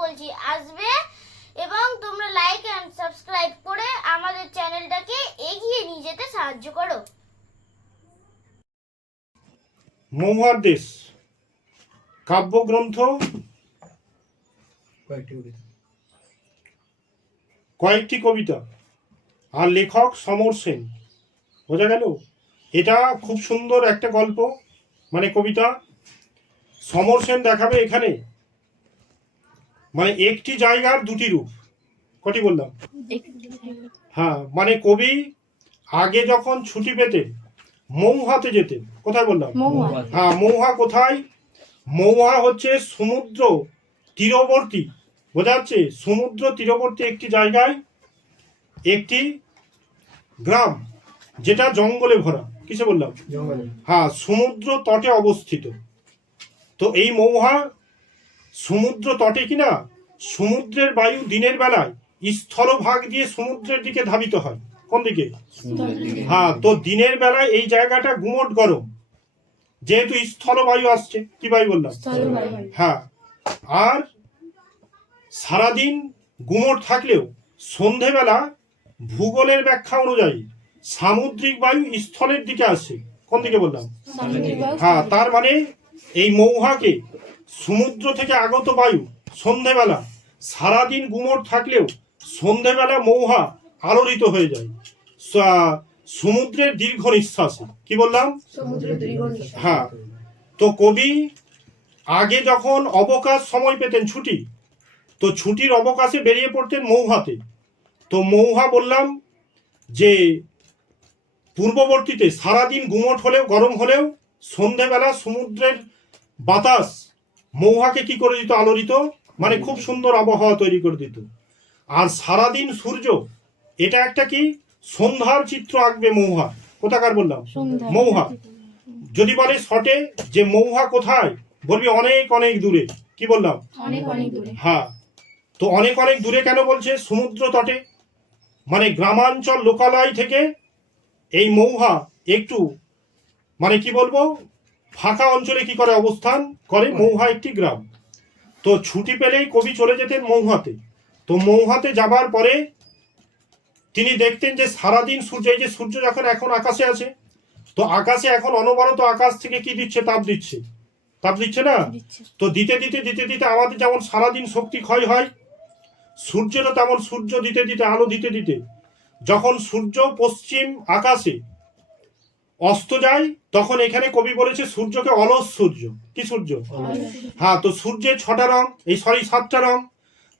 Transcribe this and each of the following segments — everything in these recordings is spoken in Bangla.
বলছি আসবে, এবং তোমরা লাইক এন্ড সাবস্ক্রাইব করে আমাদের চ্যানেলটাকে এগিয়ে নিয়ে যেতে সাহায্য করো। মহুয়ার দেশ কাব্যগ্রন্থ কয়েকটি কবিতা, আর লেখক সমর সেন। বোঝা গেল? এটা খুব সুন্দর একটা গল্প, মানে কবিতা। সমর সেন দেখাবে এখানে মানে একটি জায়গার দুটি রূপ। কটি বললাম? হ্যাঁ, মানে কবি আগে যখন ছুটি পেতেন মৌহাতে যেতেন। কোথায় বললাম? হ্যাঁ, মৌহা কোথায়? মৌহা হচ্ছে সমুদ্র তীরবর্তী, বোঝা যাচ্ছে? সমুদ্র তীরবর্তী একটি জায়গায় একটি গ্রাম, যেটা জঙ্গলে ভরা। কিসে বললাম? হ্যাঁ, সমুদ্র তটে অবস্থিত। তো এই মৌহা সমুদ্র তটে কিনা সমুদ্রের বায়ু দিনের বেলায় স্থলভাগ দিয়ে সমুদ্রের দিকে ধাবিত হয়। কোন দিকে? হ্যাঁ, তো দিনের বেলায় এই জায়গাটা গুমট গরম, যেহেতু স্থলবায়ু আসছে। কি বায়ু বললাম? হ্যাঁ, আর সারাদিন গুমট থাকলেও সন্ধেবেলা ভূগোলের ব্যাখ্যা অনুযায়ী সামুদ্রিক বায়ু স্থলের দিকে আসে। কোন দিকে বললাম? হ্যাঁ, তার মানে এই মৌহাকে সমুদ্র থেকে আগত বায়ু সন্ধেবেলা, সারাদিন গুমট থাকলেও সন্ধেবেলা মৌহা আলোড়িত হয়ে যায় সমুদ্রের দীর্ঘ নিঃশ্বাসে। কি বললাম? হ্যাঁ, তো কবি আগে যখন অবকাশ সময় পেতেন, ছুটি, তো ছুটির অবকাশে বেরিয়ে পড়তেন মৌহাতে। তো মৌহা বললাম যে পূর্ববর্তীতে সারাদিন গুমট হলেও, গরম হলেও, সন্ধেবেলা সমুদ্রের বাতাস মৌহাকে কি করে দিত? আলোড়িত, মানে খুব সুন্দর আবহাওয়া তৈরি করে দিত। আর সারাদিন সূর্য, এটা একটা কি সন্ধ্যার চিত্র আঁকবে মৌহা। কোথাকার বললাম? মৌহা। যদি বলে শটে যে মৌহা কোথায়, বলবি অনেক অনেক দূরে। কি বললাম? অনেক অনেক দূরে। হ্যাঁ, তো অনেক অনেক দূরে কেন বলছে? সমুদ্র তটে, মানে গ্রামাঞ্চল লোকালয় থেকে এই মৌহা একটু, মানে কি বলবো, ফাঁকা অঞ্চলে কি করে অবস্থান করে। মৌহা একটি গ্রাম। তো ছুটি পেলেই কবি চলে যেতেন মৌহাতে। তো মৌহাতে যাবার পরে তিনি দেখতেন যে সারাদিন সূর্য, এই যে সূর্য যখন এখন আকাশে আছে, তো আকাশে এখন অনবরত আকাশ থেকে কি দিচ্ছে? তাপ দিচ্ছে। তাপ দিচ্ছে না? তো দিতে দিতে দিতে দিতে আমাদের যেমন সারাদিন শক্তি ক্ষয় হয়, সূর্যেরও তেমন সূর্য দিতে দিতে, আলো দিতে দিতে, যখন সূর্য পশ্চিম আকাশে অস্ত যায়, তখন এখানে কবি বলেছে সূর্যকে অলস সূর্য। কি সূর্য? হ্যাঁ, তো সূর্যের 6টা রং, 7টা রং।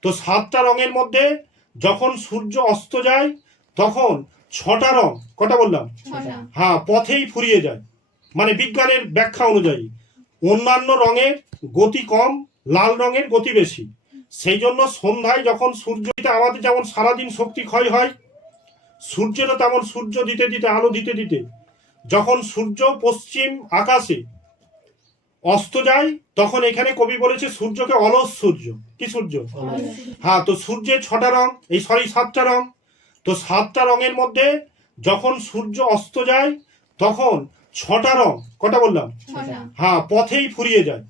তো 7টা রঙের মধ্যে যখন সূর্য অস্ত যায় তখন 6টা রং, কটা বললাম? হ্যাঁ, পথেই ফুরিয়ে যায়। মানে বিজ্ঞানের ব্যাখ্যা অনুযায়ী অন্যান্য রঙের গতি কম, লাল রঙের গতি বেশি। সেই জন্য সন্ধ্যায় যখন সূর্য, আমাদের যেমন সারাদিন শক্তি ক্ষয় হয়, সূর্যেরও তেমন সূর্য দিতে দিতে, আলো দিতে দিতে, যখন সূর্য পশ্চিম আকাশে অস্ত যায়, তখন এখানে কবি বলেছে সূর্যকে অলস সূর্য। কি সূর্য? হ্যাঁ, তো সূর্যের 6টা রং, 7টা রং। তো 7টা রঙের মধ্যে যখন সূর্য অস্ত যায় তখন 6টা রং, কটা বললাম? হ্যাঁ, পথেই ফুরিয়ে যায়।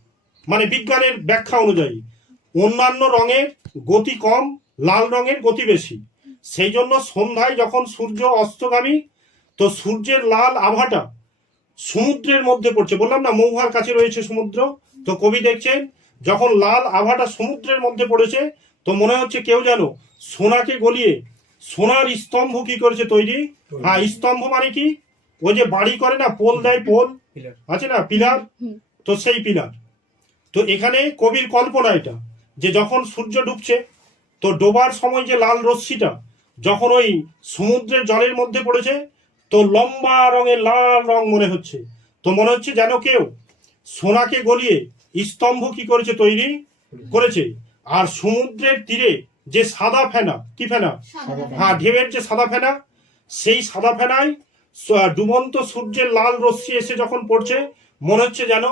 মানে বিজ্ঞানের ব্যাখ্যা অনুযায়ী অন্যান্য রঙের গতি কম, লাল রঙের গতি বেশি। সেই জন্য সন্ধ্যায় যখন সূর্য অস্তগামী, তো সূর্যের লাল আভাটা সমুদ্রের মধ্যে পড়ছে। বললাম না মৌহার কাছে রয়েছে সমুদ্র। তো কবি দেখছেন যখন লাল আভাটা সমুদ্রের মধ্যে পড়েছে, তো মনে হচ্ছে কেউ যেন সোনাকে গলিয়ে সোনার স্তম্ভ কি করেছে? তৈরি। হ্যাঁ, স্তম্ভ মানে কি? ওই যে বাড়ি করে না, পোল দেয়, পোল আছে না, পিলার, তো সেই পিলার। তো এখানে কবির কল্পনা এটা, যে যখন সূর্য ডুবছে, তো ডোবার সময় যে লাল রশ্মিটা যখন ওই সমুদ্রের জলের মধ্যে পড়েছে, তো লম্বা রঙের লাল রং মনে হচ্ছে। তো মনে হচ্ছে যেন কেউ সোনাকে গলিয়ে স্তম্ভ কি করেছে? তৈরি করেছে। আর সমুদ্রের তীরে যে সাদা ফেনা, কি ফেনা? হ্যাঁ, ঢেউয়ের যে সাদা ফেনা, সেই সাদা ফেনায় ডুবন্ত সূর্যের লাল রশ্মি এসে যখন পড়ছে, মনে হচ্ছে যেন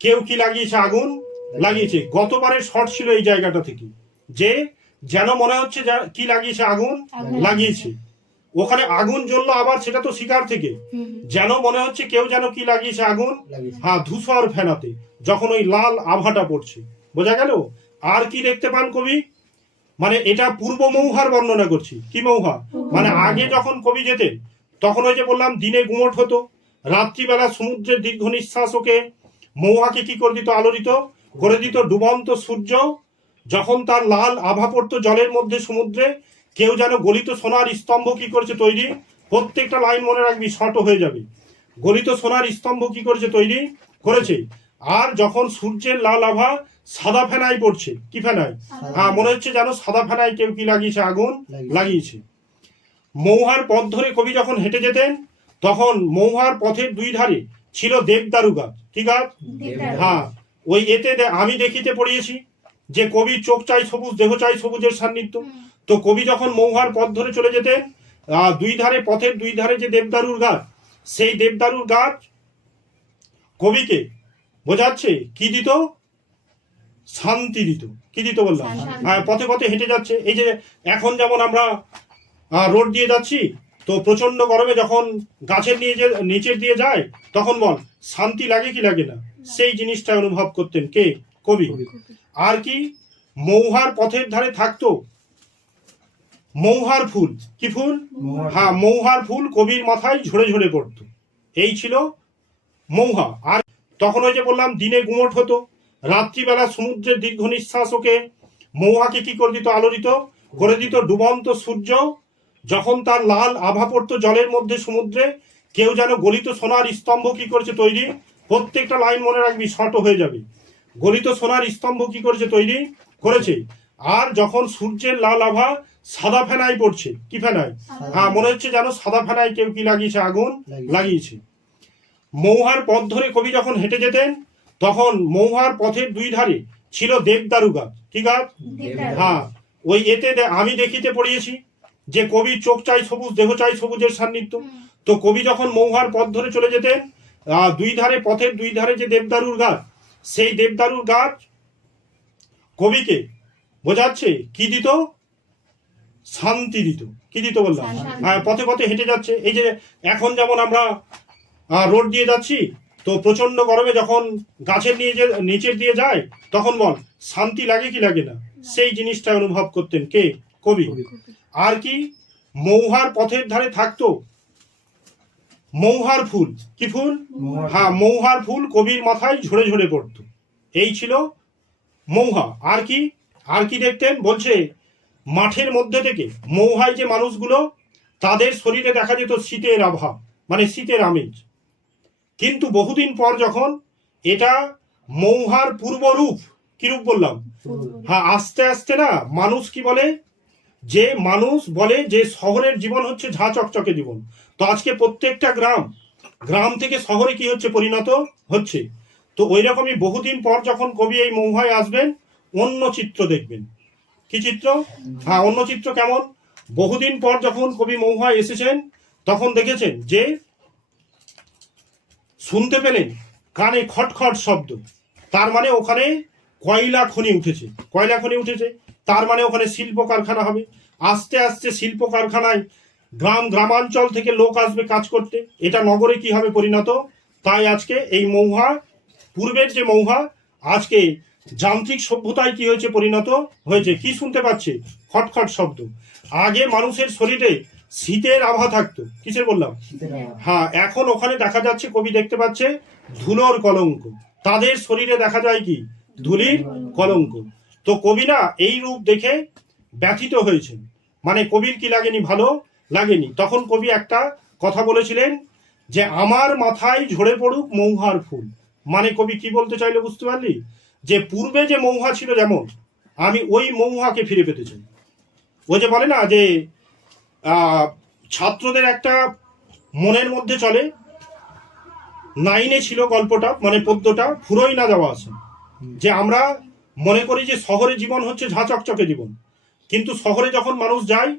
কেউ কি লাগিয়েছে? আগুন লাগিয়েছে। গতবারের শর্ট ছিল এই জায়গাটা থেকে, যে যেন মনে হচ্ছে কি লাগিয়েছে? আগুন লাগিয়েছে। ওখানে আগুন জ্বললো, আবার সেটা তো শিকার থেকে, যেন মনে হচ্ছে কেউ যেন কি লাগিয়েছে? আগুন। হ্যাঁ, ধূসর ফেনাতে যখন ওই লাল আভাটা পড়ছে। বোঝা গেল? আর কি দেখতে পান কবি, মানে এটা পূর্ব মৌহার বর্ণনা করছি। কি মৌহা, মানে আগে যখন কবি যেতেন তখন ওই যে বললাম দিনে গুমট হতো, রাত্রিবেলা সমুদ্রের দীর্ঘ নিঃশ্বাস ওকে মৌহাকে কি করে দিত, আলোড়িত করে দিত। ডুবন্ত সূর্য যখন তার লাল আভা পড়তো জলের মধ্যে সমুদ্রে, কেউ যেন গলিত সোনার স্তম্ভ কি করেছে তৈরি, প্রত্যেকটা লাইন মনে রাখবি, শর্ট হয়ে যাবে। গলিত সোনার স্তম্ভ কি করেছে, তৈরি করেছে। আর যখন সূর্যের লাল আভা সাদা ফেনাই পড়ছে, কি ফেনাই, হ্যাঁ মনে হচ্ছে যেন সাদা ফেনাই কেউ কি লাগিয়েছে, আগুন লাগিয়েছে। মৌহার পথ ধরে কবি যখন হেঁটে যেতেন তখন মৌহার পথের দুই ধারে ছিল দেবদারু গাছ। কি গাছ, হ্যাঁ ওই এতে আমি দেখিতে পড়িয়েছি যে কবির চোখ চাই সবুজ, দেহ চাই সবুজের সান্নিধ্য। তো কবি যখন মৌহার পথ ধরে চলে যেতেন, দুই ধারে পথের দুই ধারে যে দেবদারুর গাছ, সেই দেবদারুর গাছ কবিকে বোঝাচ্ছে কি দিত, শান্তি দিত। কি দিত বললাম, পথে পথে হেঁটে যাচ্ছে। এই যে এখন যেমন আমরা রোড দিয়ে যাচ্ছি, তো প্রচন্ড গরমে যখন গাছের নিচের দিয়ে যায় তখন বল শান্তি লাগে কি লাগে না, সেই জিনিসটা অনুভব করতেন কে, কবি। আর কি, মৌহার পথের ধারে থাকতো মৌহার ফুল। কি ফুল, হ্যাঁ মৌহার ফুল কবির মাথায় ঝরে ঝরে পড়তো, এই ছিল মৌহা। আর তখন ওই যে বললাম দিনে গুমট হতো, রাত্রিবেলা সমুদ্রের দীর্ঘ নিঃশ্বাস ওকে মৌহাকে কি করে দিত, আলোড়িত করে দিত। ডুবন্ত সূর্য যখন তার লাল আভা পড়তো জলের মধ্যে সমুদ্রে, কেউ যেন গলিত সোনার স্তম্ভ কি করেছে তৈরি, প্রত্যেকটা লাইন মনে রাখবি, শর্ট হয়ে যাবে। গলিত সোনার স্তম্ভ কি করেছে, তৈরি করেছে। আর যখন সূর্যের লাল আভা সাদা ফেনাই পড়ছে, কি ফেনাই, হ্যাঁ মনে হচ্ছে যেন সাদা ফেনাই কেউ কি লাগিয়েছে, আগুন লাগিয়েছে। মৌহার পথ ধরে কবি যখন হেঁটে যেতেন তখন মৌহার পথের দুই ধারে ছিল দেবদারু গাছ। কি গাছ, হ্যাঁ ওই এতে আমি দেখিতে পড়িয়েছি যে কবির চোখ চাই সবুজ, দেহ চাই সবুজের সান্নিধ্য। তো কবি যখন মৌহার পথ ধরে চলে যেতেন, দুই ধারে পথের দুই ধারে যে দেবদারুর গাছ, সেই দেবদারুর গাছ কবিকে বোঝাচ্ছে কি দিত, শান্তি দিত। কি দিত বললাম, পথে পথে হেঁটে যাচ্ছে। এই যে এখন যেমন আমরা রোড দিয়ে যাচ্ছি, তো প্রচন্ড গরমে যখন গাছের নিচের দিয়ে যায় তখন বল শান্তি লাগে কি লাগে না, সেই জিনিসটা অনুভব করতেন কে, কবি। আর কি, মৌহার পথের ধারে থাকতো মৌহার ফুল। কি ফুল, হ্যাঁ মৌহার ফুল কবির মাথায় ঝরে ঝরে পড়তো, এই ছিল মৌহা। আর কি, আর কি দেখতেন বলছে, মাঠের মধ্যে থেকে মৌহায় যে মানুষগুলো, তাদের শরীরে দেখা যেত শীতের আভা, মানে শীতের আমেজ। কিন্তু বহুদিন পর যখন এটা মৌহার পূর্বরূপ, কি রূপ বললাম, হ্যাঁ আস্তে আস্তে না মানুষ কি বলে, যে মানুষ বলে যে শহরের জীবন হচ্ছে ঝা চকচকে জীবন। তো আজকে প্রত্যেকটা গ্রাম থেকে শহরে কি হচ্ছে, পরিণত হচ্ছে। তো ওই রকমই বহুদিন পর যখন কবি এই মৌহায় আসবেন, অন্য চিত্র দেখবেন। কি চিত্র, হ্যাঁ অন্য চিত্র কেমন, বহুদিন পর যখন কবি মৌহায় এসেছেন তখন দেখেছেন যে শুনতে পেলেন কানে খটখট শব্দ, তার মানে ওখানে কয়লা খনি উঠেছে। কয়লা খনি উঠেছে তার মানে ওখানে শিল্প কারখানা হবে। আস্তে আস্তে শিল্প কারখানায় গ্রামাঞ্চল থেকে লোক আসবে কাজ করতে, এটা নগরে কি হবে পরিণত। তাই আজকে এই মৌহা, পূর্বের যে মৌহা, আজকে যান্ত্রিক সভ্যতায় কি হয়েছে, পরিণত হয়েছে। কি শুনতে পাচ্ছে, খটখট শব্দ। আগে মানুষের শরীরে শীতের আভা থাকতো, কিসের বললাম, হ্যাঁ এখন ওখানে দেখা যাচ্ছে, কবি দেখতে পাচ্ছে ধুলোর কলঙ্ক, তাদের শরীরে দেখা যায় কি, ধুলির কলঙ্ক। তো কবি না এই রূপ দেখে ব্যথিত হয়েছেন, মানে কবির কি লাগেনি, ভালো লাগেনি। তখন কবি একটা কথা বলেছিলেন যে আমার মাথায় ঝরে পড়ুক মৌহার ফুল। মানে কবি কি বলতে চাইলে বুঝতে পারলি, যে পূর্বে যে মৌহা ছিল যেমন, আমি ওই মৌহাকে ফিরে পেতে চাই। ওই যে বলে না যে ছাত্রদের একটা মনের মধ্যে চলে, 9 ছিল গল্পটা, মানে পদ্যটা ফুরোই না যাওয়া আছে, যে আমরা মনে করি যে শহরে জীবন হচ্ছে ঝা চকচকে জীবন, কিন্তু শহরে যখন মানুষ যায়